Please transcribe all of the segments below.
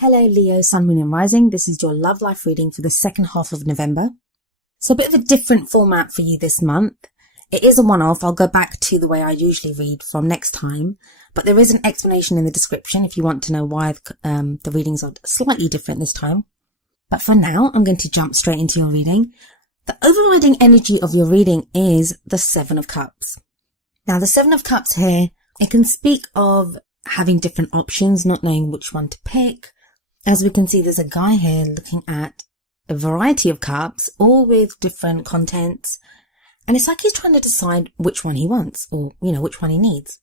Hello Leo, Sun, Moon and Rising. This is your love life reading for the second half of November. So a bit of a different format for you this month. It is a one-off. I'll go back to the way I usually read from next time. But there is an explanation in the description if you want to know why the readings are slightly different this time. But for now, I'm going to jump straight into your reading. The overriding energy of your reading is the Seven of Cups. Now the Seven of Cups here, it can speak of having different options, not knowing which one to pick. As we can see, there's a guy here looking at a variety of cups, all with different contents. And it's like he's trying to decide which one he wants or, which one he needs.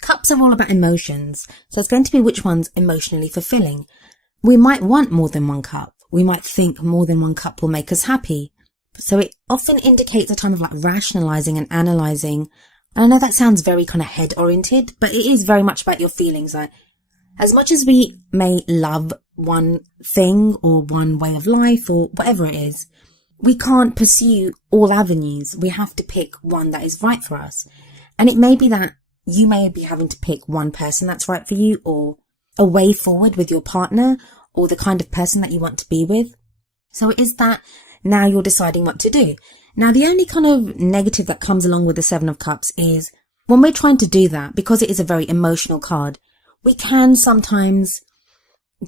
Cups are all about emotions. So it's going to be which one's emotionally fulfilling. We might want more than one cup. We might think more than one cup will make us happy. So it often indicates a time of rationalizing and analyzing. And I know that sounds very kind of head oriented, but it is very much about your feelings. As much as we may love one thing or one way of life or whatever it is, we can't pursue all avenues. We have to pick one that is right for us. And it may be that you may be having to pick one person that's right for you, or a way forward with your partner, or the kind of person that you want to be with. So it is that now you're deciding what to do. Now the only kind of negative that comes along with the Seven of Cups is when we're trying to do that, because it is a very emotional card, we can sometimes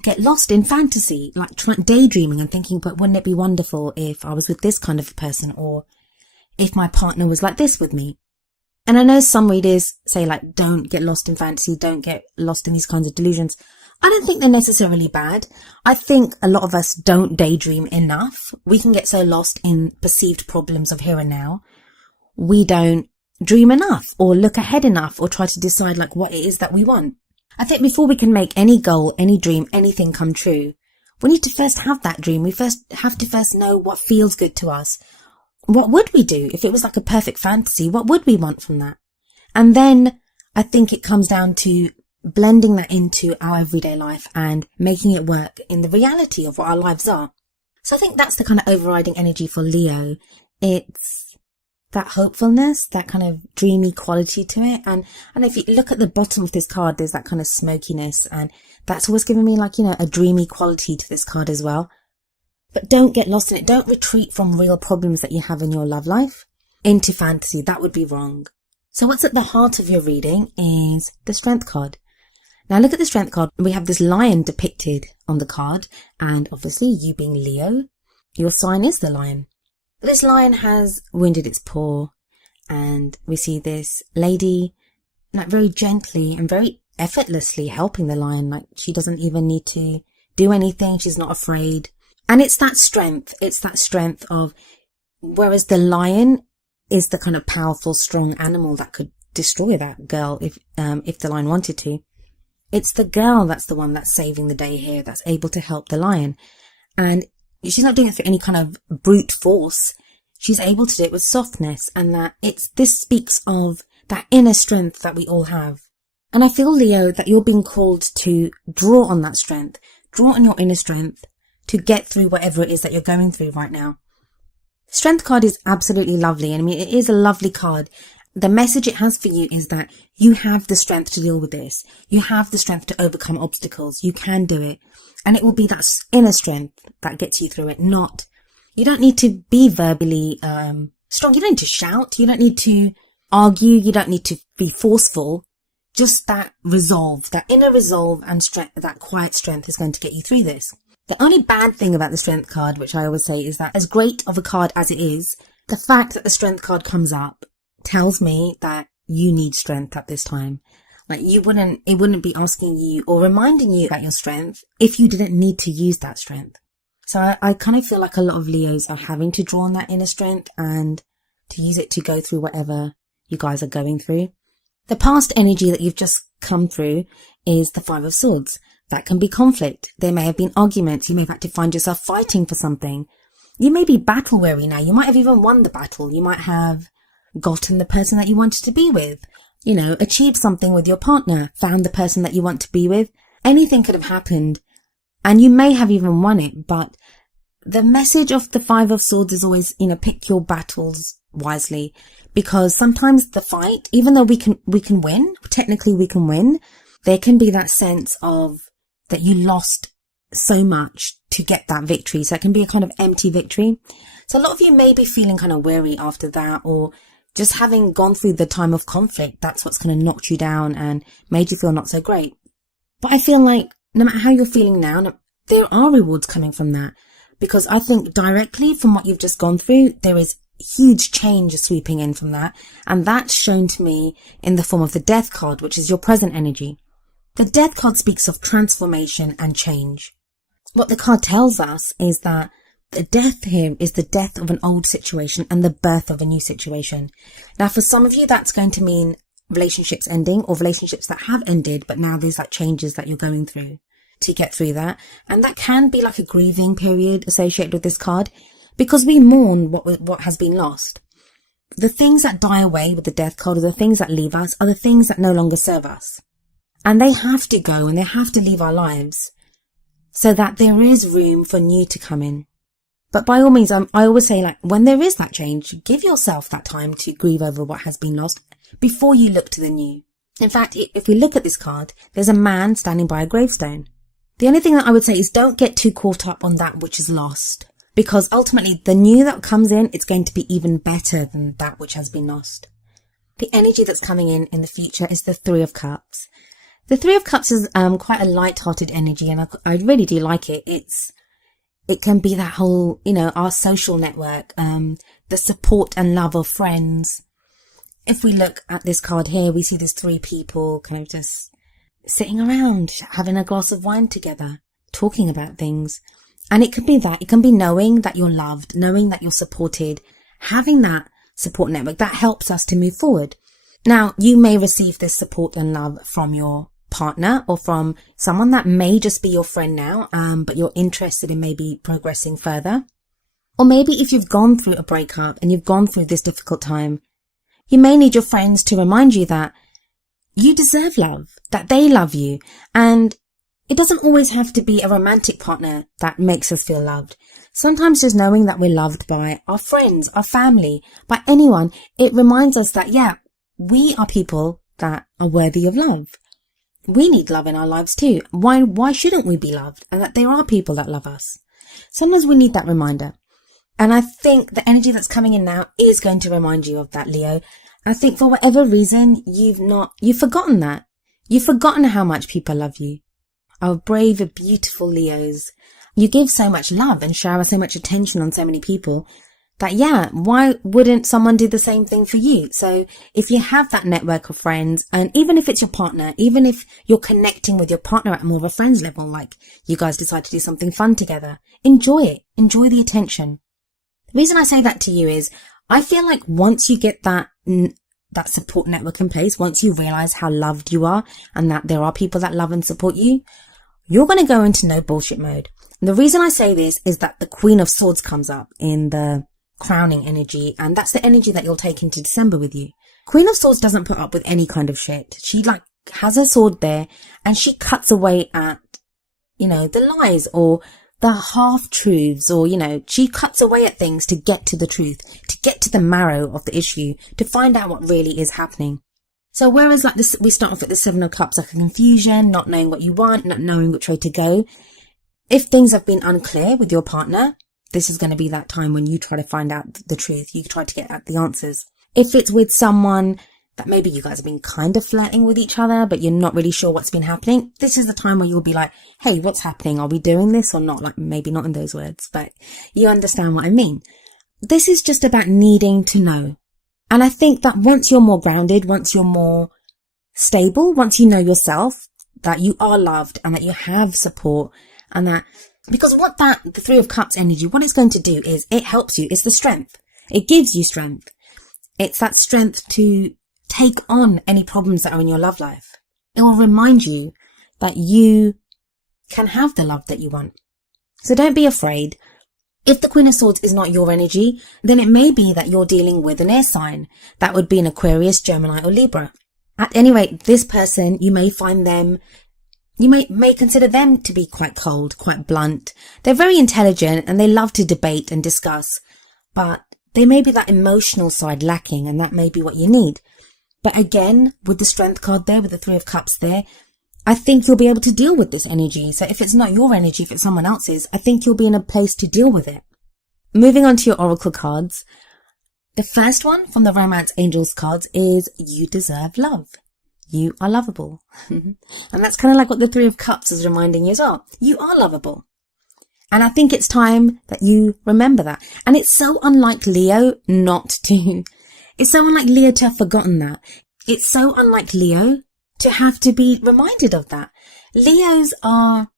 get lost in fantasy, like daydreaming and thinking, but wouldn't it be wonderful if I was with this kind of a person, or if my partner was like this with me? And I know some readers say don't get lost in fantasy, don't get lost in these kinds of delusions. I don't think they're necessarily bad. I think a lot of us don't daydream enough. We can get so lost in perceived problems of here and now. We don't dream enough or look ahead enough or try to decide what it is that we want. I think before we can make any goal, any dream, anything come true, we need to first have that dream. We have to know what feels good to us. What would we do if it was like a perfect fantasy? What would we want from that? And then I think it comes down to blending that into our everyday life and making it work in the reality of what our lives are. So I think that's the kind of overriding energy for Leo. It's that hopefulness, that kind of dreamy quality to it. And if you look at the bottom of this card, there's that kind of smokiness, and that's always given me a dreamy quality to this card as well. But don't get lost in it. Don't retreat from real problems that you have in your love life into fantasy. That would be wrong. So what's at the heart of your reading is the Strength card. Now look at the Strength card. We have this lion depicted on the card, and obviously you being Leo, your sign is the lion. This lion has wounded its paw, and we see this lady very gently and very effortlessly helping the lion. She doesn't even need to do anything. She's not afraid. And it's that strength. It's that strength of, whereas the lion is the kind of powerful, strong animal that could destroy that girl if the lion wanted to. It's the girl that's the one that's saving the day here, that's able to help the lion. And she's not doing it for any kind of brute force. She's able to do it with softness, and this speaks of that inner strength that we all have. And I feel, Leo, that you're being called to draw on that strength, draw on your inner strength to get through whatever it is that you're going through right now. The Strength card is absolutely lovely. And it is a lovely card. The message it has for you is that you have the strength to deal with this. You have the strength to overcome obstacles. You can do it. And it will be that inner strength that gets you through it. You don't need to be verbally strong. You don't need to shout. You don't need to argue. You don't need to be forceful. Just that resolve, that inner resolve and strength, that quiet strength is going to get you through this. The only bad thing about the Strength card, which I always say, is that as great of a card as it is, the fact that the Strength card comes up tells me that you need strength at this time. It wouldn't be asking you or reminding you about your strength if you didn't need to use that strength. So I kind of feel like a lot of Leos are having to draw on that inner strength and to use it to go through whatever you guys are going through. The past energy that you've just come through is the Five of Swords. That can be conflict. There may have been arguments. You may have had to find yourself fighting for something. You may be battle weary now. You might have even won the battle. You might have gotten the person that you wanted to be with. Achieved something with your partner, found the person that you want to be with. Anything could have happened, and you may have even won it. But the message of the Five of Swords is always, pick your battles wisely, because sometimes the fight, even though we can win, technically we can win, there can be that sense of that you lost so much to get that victory. So it can be a kind of empty victory. So a lot of you may be feeling kind of weary after that, or just having gone through the time of conflict. That's what's kind of knocked you down and made you feel not so great. But I feel like no matter how you're feeling now, there are rewards coming from that. Because I think directly from what you've just gone through, there is huge change sweeping in from that. And that's shown to me in the form of the Death card, which is your present energy. The Death card speaks of transformation and change. What the card tells us is that the death here is the death of an old situation and the birth of a new situation. Now, for some of you, that's going to mean relationships ending, or relationships that have ended, but now there's like changes that you're going through to get through that. And that can be like a grieving period associated with this card, because we mourn what has been lost. The things that die away with the Death card, or the things that leave us, are the things that no longer serve us. And they have to go, and they have to leave our lives so that there is room for new to come in. But by all means, I always say, like, when there is that change, give yourself that time to grieve over what has been lost before you look to the new. In fact, if we look at this card, there's a man standing by a gravestone. The only thing that I would say is don't get too caught up on that which is lost, because ultimately the new that comes in, it's going to be even better than that which has been lost. The energy that's coming in the future is the Three of Cups. The Three of Cups is quite a light-hearted energy, and I really do like it. It can be that whole, our social network, the support and love of friends. If we look at this card here, we see there's three people kind of just sitting around, having a glass of wine together, talking about things. And it can be that. It can be knowing that you're loved, knowing that you're supported, having that support network that helps us to move forward. Now, you may receive this support and love from your partner, or from someone that may just be your friend now, but you're interested in maybe progressing further. Or maybe if you've gone through a breakup and you've gone through this difficult time, you may need your friends to remind you that you deserve love, that they love you. And it doesn't always have to be a romantic partner that makes us feel loved. Sometimes just knowing that we're loved by our friends, our family, by anyone, it reminds us that, yeah, we are people that are worthy of love. We need love in our lives too. Why shouldn't we be loved? And that there are people that love us. Sometimes we need that reminder. And I think the energy that's coming in now is going to remind you of that, Leo. I think for whatever reason, you've forgotten that. You've forgotten how much people love you. Our brave, beautiful Leos. You give so much love and shower so much attention on so many people that, yeah, why wouldn't someone do the same thing for you? So if you have that network of friends, and even if it's your partner, even if you're connecting with your partner at more of a friend's level, like you guys decide to do something fun together, enjoy it. Enjoy the attention. The reason I say that to you is I feel like once you get that support network in place, once you realize how loved you are and that there are people that love and support you, you're going to go into no bullshit mode. And the reason I say this is that the Queen of Swords comes up in the crowning energy, and that's the energy that you'll take into December with you. Queen of Swords doesn't put up with any kind of shit. She has her sword there, and she cuts away at, the lies or the half-truths, or, she cuts away at things to get to the truth, to get to the marrow of the issue, to find out what really is happening. So whereas like this, we start off with the Seven of Cups, like a confusion, not knowing what you want, not knowing which way to go. If things have been unclear with your partner, this is going to be that time when you try to find out the truth. You try to get at the answers. If it's with someone that maybe you guys have been kind of flirting with each other, but you're not really sure what's been happening, this is the time where you'll be like, hey, what's happening? Are we doing this or not? Like, maybe not in those words, but you understand what I mean. This is just about needing to know. And I think that once you're more grounded, once you're more stable, once you know yourself, that you are loved and that you have support, and that, because the Three of Cups energy, what it's going to do is it helps you. It's the strength. It gives you strength. It's that strength to take on any problems that are in your love life. It will remind you that you can have the love that you want. So don't be afraid. If the Queen of Swords is not your energy, then it may be that you're dealing with an air sign. That would be an Aquarius, Gemini, or Libra. At any rate, this person, you may find them, you may consider them to be quite cold, quite blunt. They're very intelligent and they love to debate and discuss, but they may be that emotional side lacking, and that may be what you need. But again, with the Strength card there, with the Three of Cups there, I think you'll be able to deal with this energy. So if it's not your energy, if it's someone else's, I think you'll be in a place to deal with it. Moving on to your oracle cards. The first one from the Romance Angels cards is you deserve love. You are lovable. And that's kind of like what the Three of Cups is reminding you as well. You are lovable. And I think it's time that you remember that. And it's so unlike Leo not to. It's so unlike Leo to have forgotten that. It's so unlike Leo to have to be reminded of that. Leos are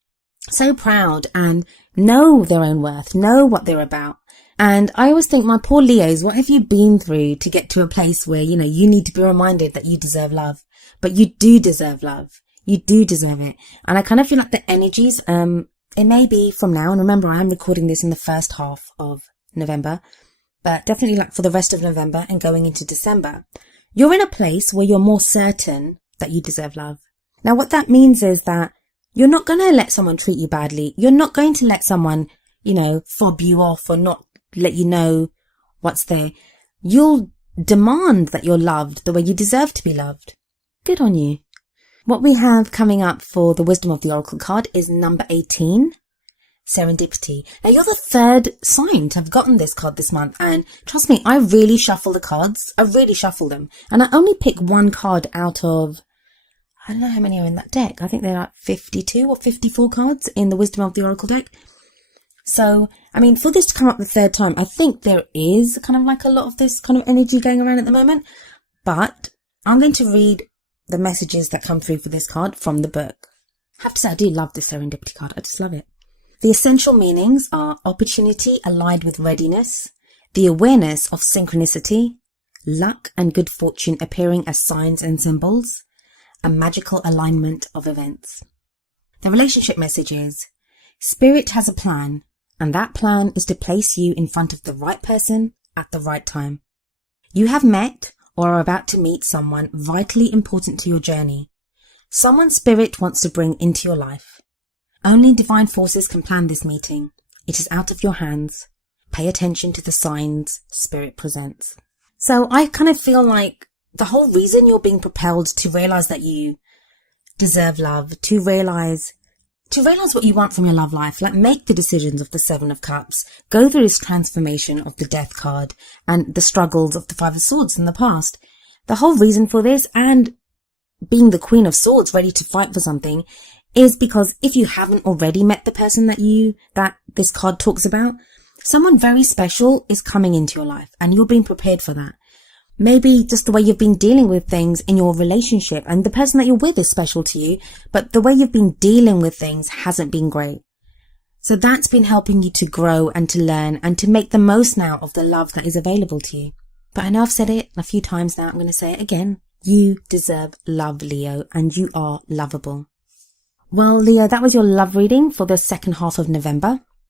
so proud and know their own worth, know what they're about. And I always think, my poor Leos, what have you been through to get to a place where, you need to be reminded that you deserve love? But you do deserve love. You do deserve it. And I kind of feel like the energies, it may be from now, and remember I am recording this in the first half of November, but definitely like for the rest of November and going into December, you're in a place where you're more certain that you deserve love. Now what that means is that you're not going to let someone treat you badly. You're not going to let someone, fob you off or not let you know what's there. You'll demand that you're loved the way you deserve to be loved. Good on you. What we have coming up for the Wisdom of the Oracle card is number 18, Serendipity. Now you're the third sign to have gotten this card this month, and trust me, I really shuffle the cards. I really shuffle them, and I only pick one card out of, I don't know how many are in that deck. I think they're like 52 or 54 cards in the Wisdom of the Oracle deck. So, for this to come up the third time, I think there is kind of like a lot of this kind of energy going around at the moment, but I'm going to read the messages that come through for this card from the book. I have to say, I do love this Serendipity card. I just love it. The essential meanings are opportunity allied with readiness, the awareness of synchronicity, luck and good fortune appearing as signs and symbols, a magical alignment of events. The relationship message is, Spirit has a plan, and that plan is to place you in front of the right person at the right time. You have met or are about to meet someone vitally important to your journey. Someone Spirit wants to bring into your life. Only divine forces can plan this meeting. It is out of your hands. Pay attention to the signs Spirit presents. So I kind of feel like the whole reason you're being propelled to realize that you deserve love, to realize what you want from your love life, like make the decisions of the Seven of Cups, go through this transformation of the Death card and the struggles of the Five of Swords in the past. The whole reason for this, and being the Queen of Swords ready to fight for something, is because if you haven't already met the person that this card talks about, someone very special is coming into your life and you're being prepared for that. Maybe just the way you've been dealing with things in your relationship, and the person that you're with is special to you, but the way you've been dealing with things hasn't been great. So that's been helping you to grow and to learn and to make the most now of the love that is available to you. But I know I've said it a few times now, I'm going to say it again. You deserve love, Leo, and you are lovable. Well, Leo, that was your love reading for the second half of November.